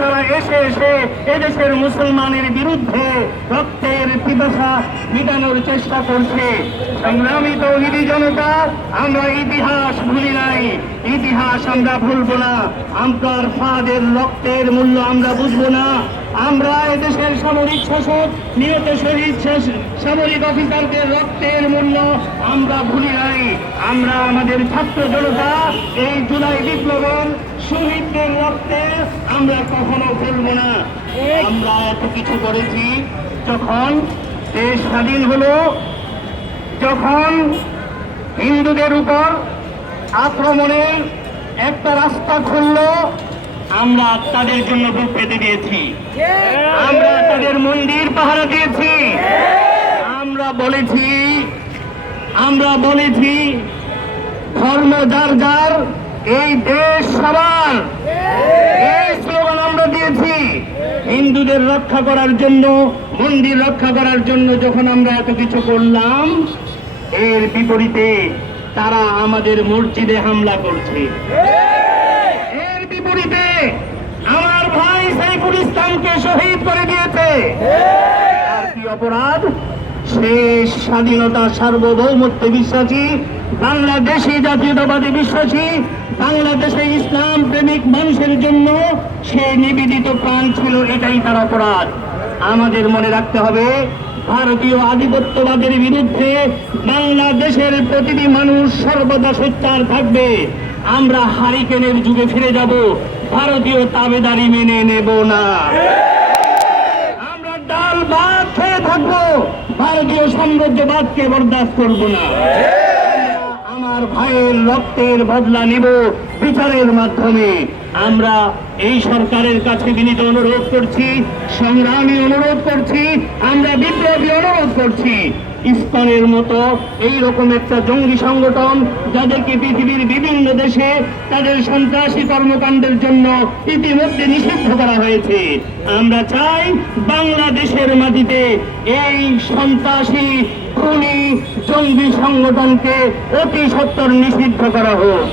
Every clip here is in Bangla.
তারা এসে এসে এদেশের মুসলমানের বিরুদ্ধে রক্তের পিপাসা মিটানোর চেষ্টা করছে। সংগ্রামী তৌহিদি জনতা, আমরা ইতিহাস ভুলি নাই। ইতিহাস আমরা ভুলবো না। আমকার ফাদের রক্তের মূল্য আমরা বুঝব না। আমরা এদেশের সামরিক শাসক, নিহত শহীদ সামরিক অফিসারদের রক্তের মূল্য আমরা ভুলি নাই। আমরা আমাদের ছাত্র জনতা, এই জুলাই বিপ্লবের শহীদদের রক্তে আমরা কখনো ভুলব না। আমরা এত কিছু করেছি যখন দেশ স্বাধীন হলো যখন হিন্দুদের উপর আক্রমণের একটা রাস্তা খুললো আমরা তাদের জন্য বুক পেতে দিয়েছি। আমরা তাদের মন্দির পাহারা দিয়েছি। আমরা বলেছি আমরা বলেছি ধর্ম যার যার এই দেশ সবার। এই স্লোগান আমরা দিয়েছি। হিন্দুদের রক্ষা করার জন্য, মন্দির রক্ষা করার জন্য যখন আমরা এত কিছু করলাম, এর বিপরীতে তারা আমাদের মসজিদে হামলা করছে। এর বিপরীতে আমার ভাই সাইফুল ইসলামকে শহীদ করে দিয়েছে। আর কি অপরাধ? শেষ স্বাধীনতা সার্বভৌমত্বে বিশ্বাসী বাংলাদেশি জাতীয়তাবাদী বিশ্বাসী, বাংলাদেশে ইসলাম প্রেমিক মানুষের জন্য সে নিবেদিত প্রাণ ছিল, এটাই তার অপরাধ। আমাদের মনে রাখতে হবে, ভারতীয় আধিপত্যবাদের বিরুদ্ধে বাংলাদেশের প্রতিটি মানুষ সর্বদা সোচ্চার থাকবে। আমরা হারিকেনের যুগে ফিরে যাব, ভারতীয় তাবেদারি মেনে নেব না। আমরা ডাল ভাত খেয়ে থাকব, ভারতীয় সাম্রাজ্যবাদকে বরদাস্ত করব না। আমার ভাইয়ের রক্তের বদলা নিব বিচারের মাধ্যমে। আমরা এই সরকারের কাছে বিনীত অনুরোধ করছি, সংগ্রামী অনুরোধ করছি, আমরা বিপ্লবী অনুরোধ করছি। ইস্কনের মতো এই রকম একটা জঙ্গি সংগঠন যাদেরকে পৃথিবীর বিভিন্ন দেশে তাদের সন্ত্রাসী কর্মকাণ্ডের জন্য ইতিমধ্যে নিষিদ্ধ করা হয়েছে। আমরা চাই বাংলাদেশের মাটিতে এই সন্ত্রাসী খুনি জঙ্গি সংগঠনকে অতি সত্তর নিষিদ্ধ করা হোক।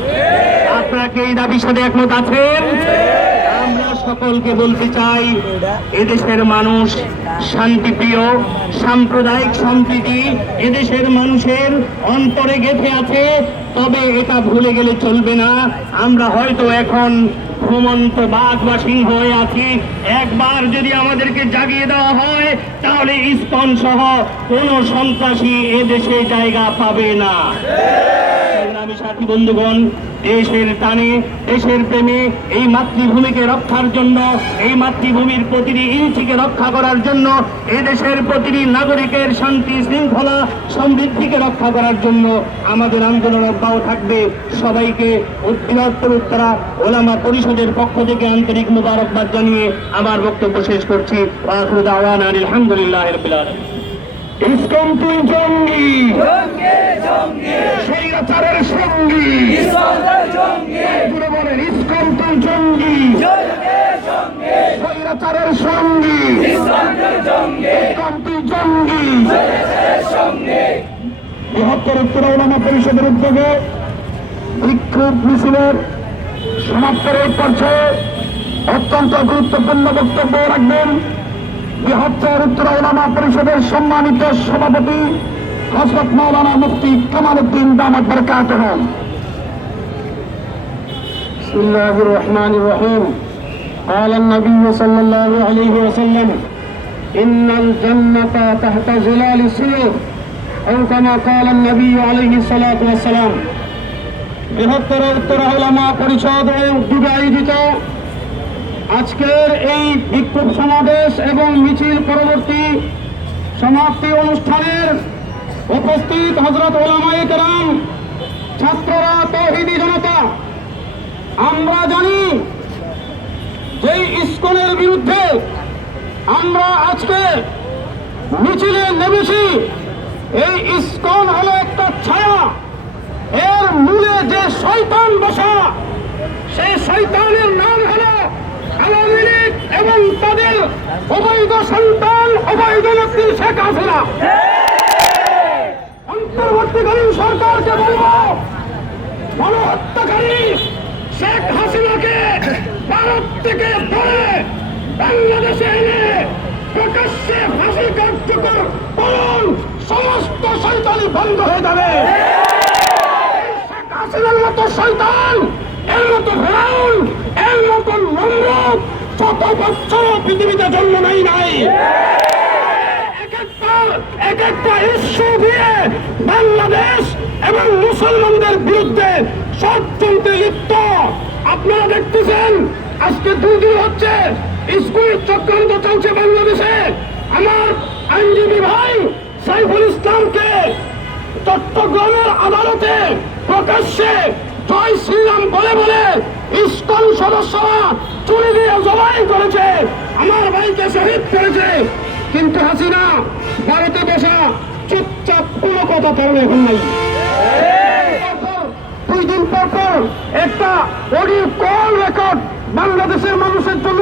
আপনারা কি এই দাবির সাথে একমত আছেন? আমরা সকলকে বলতে চাই, এদেশের মানুষ শান্তিপ্রিয়, সাম্প্রদায়িক সম্প্রীতি এদেশের মানুষের অন্তরে গেঁথে আছে, তবে এটা ভুলে গেলে চলবে না। আমরা হয়তো এখন ঘুমন্ত বাঘ বা সিংহ হয়ে আছি। একবার যদি আমাদেরকে জাগিয়ে দেওয়া হয়, তাহলে ইস্কন সহ কোন সন্ত্রাসী এদেশে জায়গা পাবে না। সংগ্রামী সাথী বন্ধুগণ দেশের টানে দেশের প্রেমে এই মাতৃভূমিকে রক্ষার জন্য এই মাতৃভূমির প্রতিটি ইঞ্চিকে রক্ষা করার জন্য এই দেশের প্রতিটি নাগরিকের শান্তি শৃঙ্খলা সমৃদ্ধিকে রক্ষা করার জন্য আমাদের আন্দোলন অব্যাহত থাকবে। সবাইকে বৃহত্তর উত্তরা ওলামা পরিষদের পক্ষ থেকে আন্তরিক মুবারকবাদ জানিয়ে আমার বক্তব্য শেষ করছি। আলহামদুলিল্লাহ ইসকম তুই জঙ্গি পুরো বলেন ইসকম তুই জঙ্গি। স্বৈরাচারের সঙ্গী। ইসকম তুই জঙ্গি। বৃহত্তর উত্তর ওলামা পরিষদের উদ্যোগে বিক্ষোভ মিছিলের সমাপ্তের পর্যায়ে অত্যন্ত গুরুত্বপূর্ণ বক্তব্য রাখবেন বৃহত্তর উত্তর ওলামা পরিষদের সম্মানিত সভাপতি হজরত মৌলানা মুফতি কামাল উদ্দিন দামাত বরকাত بسم الله الرحمن الرحيم قال النبي صلى الله عليه وسلم إن الجنة تحت ظلال السيوف أو كما قال النبي عليه الصلاة والسلام বৃহত্তর উত্তর ওলামা পরিষদ এর উদ্যোগে আয়োজিত আজকের এই বিক্ষোভ সমাবেশ এবং মিছিল পরবর্তী সমাপ্তি অনুষ্ঠানের উপস্থিত হজরত ওলামাই কেরাম ছাত্ররা তহিদি জনতা আমরা জানি যে ইস্কনের বিরুদ্ধে আমরা আজকে মিছিলে নেমেছি, এই ইস্কন হলো একটা ছায়া। এর মূলে যে শৈতান বসা, সেই শৈতানের নাম হলো আওয়ামী লীগ এবং তাদের অবৈধ সন্তান, অবৈধ নেত্রী শেখ হাসিনা। অন্তর্বর্তীকালীন সরকারকে বলব, গণহত্যাকারী শেখ হাসিনাকে ভারত থেকে ধরে বাংলাদেশে এনে প্রকাশ্যে ফাঁসি কার্যকর করুন। সমস্ত শৈতানি বন্ধ হয়ে যাবে। হাসিনার মতো শৈতান এর মতো ফেরাউন, এর মতো নমরূপ শত বছর পৃথিবীতে জন্ম নেই নাই। এক একটা এক একটা ইস্যু দিয়ে বাংলাদেশ এবং মুসলমানদের বিরুদ্ধে ষড়যন্ত্রে লিপ্ত। আপনারা দেখতেছেন, আজকে দুই দিন হচ্ছে স্কুল চক্রান্ত চলছে বাংলাদেশে। আমার আইনজীবী ভাই সাইফুল ইসলামকে চট্টগ্রামের আদালতে প্রকাশ্যে জয় শ্রীরাম বলে বলে ইস্কন সদস্যরা চুরি দিয়ে জবাই করেছে। আমার ভাইকে শহীদ করেছে। কিন্তু হাসিনা ভারতে বসা চুপচাপ কোনো কথা তেমন এখন নাই। দুই দিন পর পর একটা অডিও কল রেকর্ড বাংলাদেশের মানুষের জন্য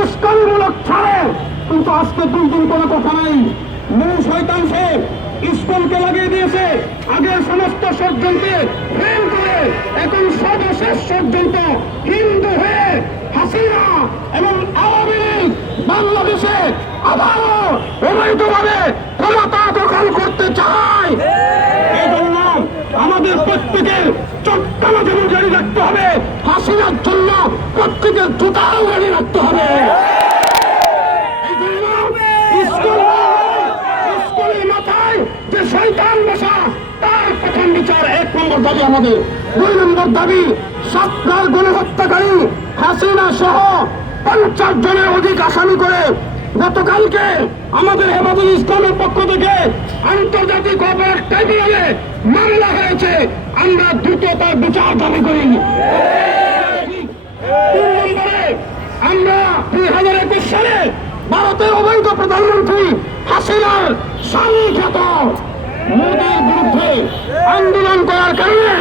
উস্কানিমূলক ছাড়ে। কিন্তু আজকে দুই দিন কোনো কথা নাই। মূল শৈতাংশে স্কুলকে লাগিয়ে দিয়েছে। আগে সমস্ত ষড়যন্ত্রে ফেল করে, এখন সর্বশেষ ষড়যন্ত্র হিন্দু হয়ে হাসিনা এবং আওয়ামী লীগ বাংলাদেশে আবারও প্রত্যেকের জুতাও জারি রাখতে হবে। যে শৈতান বসা, তার প্রথম বিচার এক নম্বর দাবি আমাদের। দুই নম্বর দাবি সাতটার গণহত্যাকারী হাসিনা সহ পঞ্চাশ জনের অধিক আসামি করে গতকালকে আমাদের হেফাজুল ইসলামের পক্ষ থেকে আন্তর্জাতিক অপরাধ ট্রাইব্যুনালে মামলা হয়েছে। আমরা দ্রুত তার বিচার দাবি করি। আমরা দুই হাজার একুশ সালে ভারতের অবৈধ প্রধানমন্ত্রী হাসিনার স্বামী খ্যাত মোদীর বিরুদ্ধে আন্দোলন করার কারণে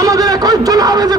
আমাদের একজন হবে যে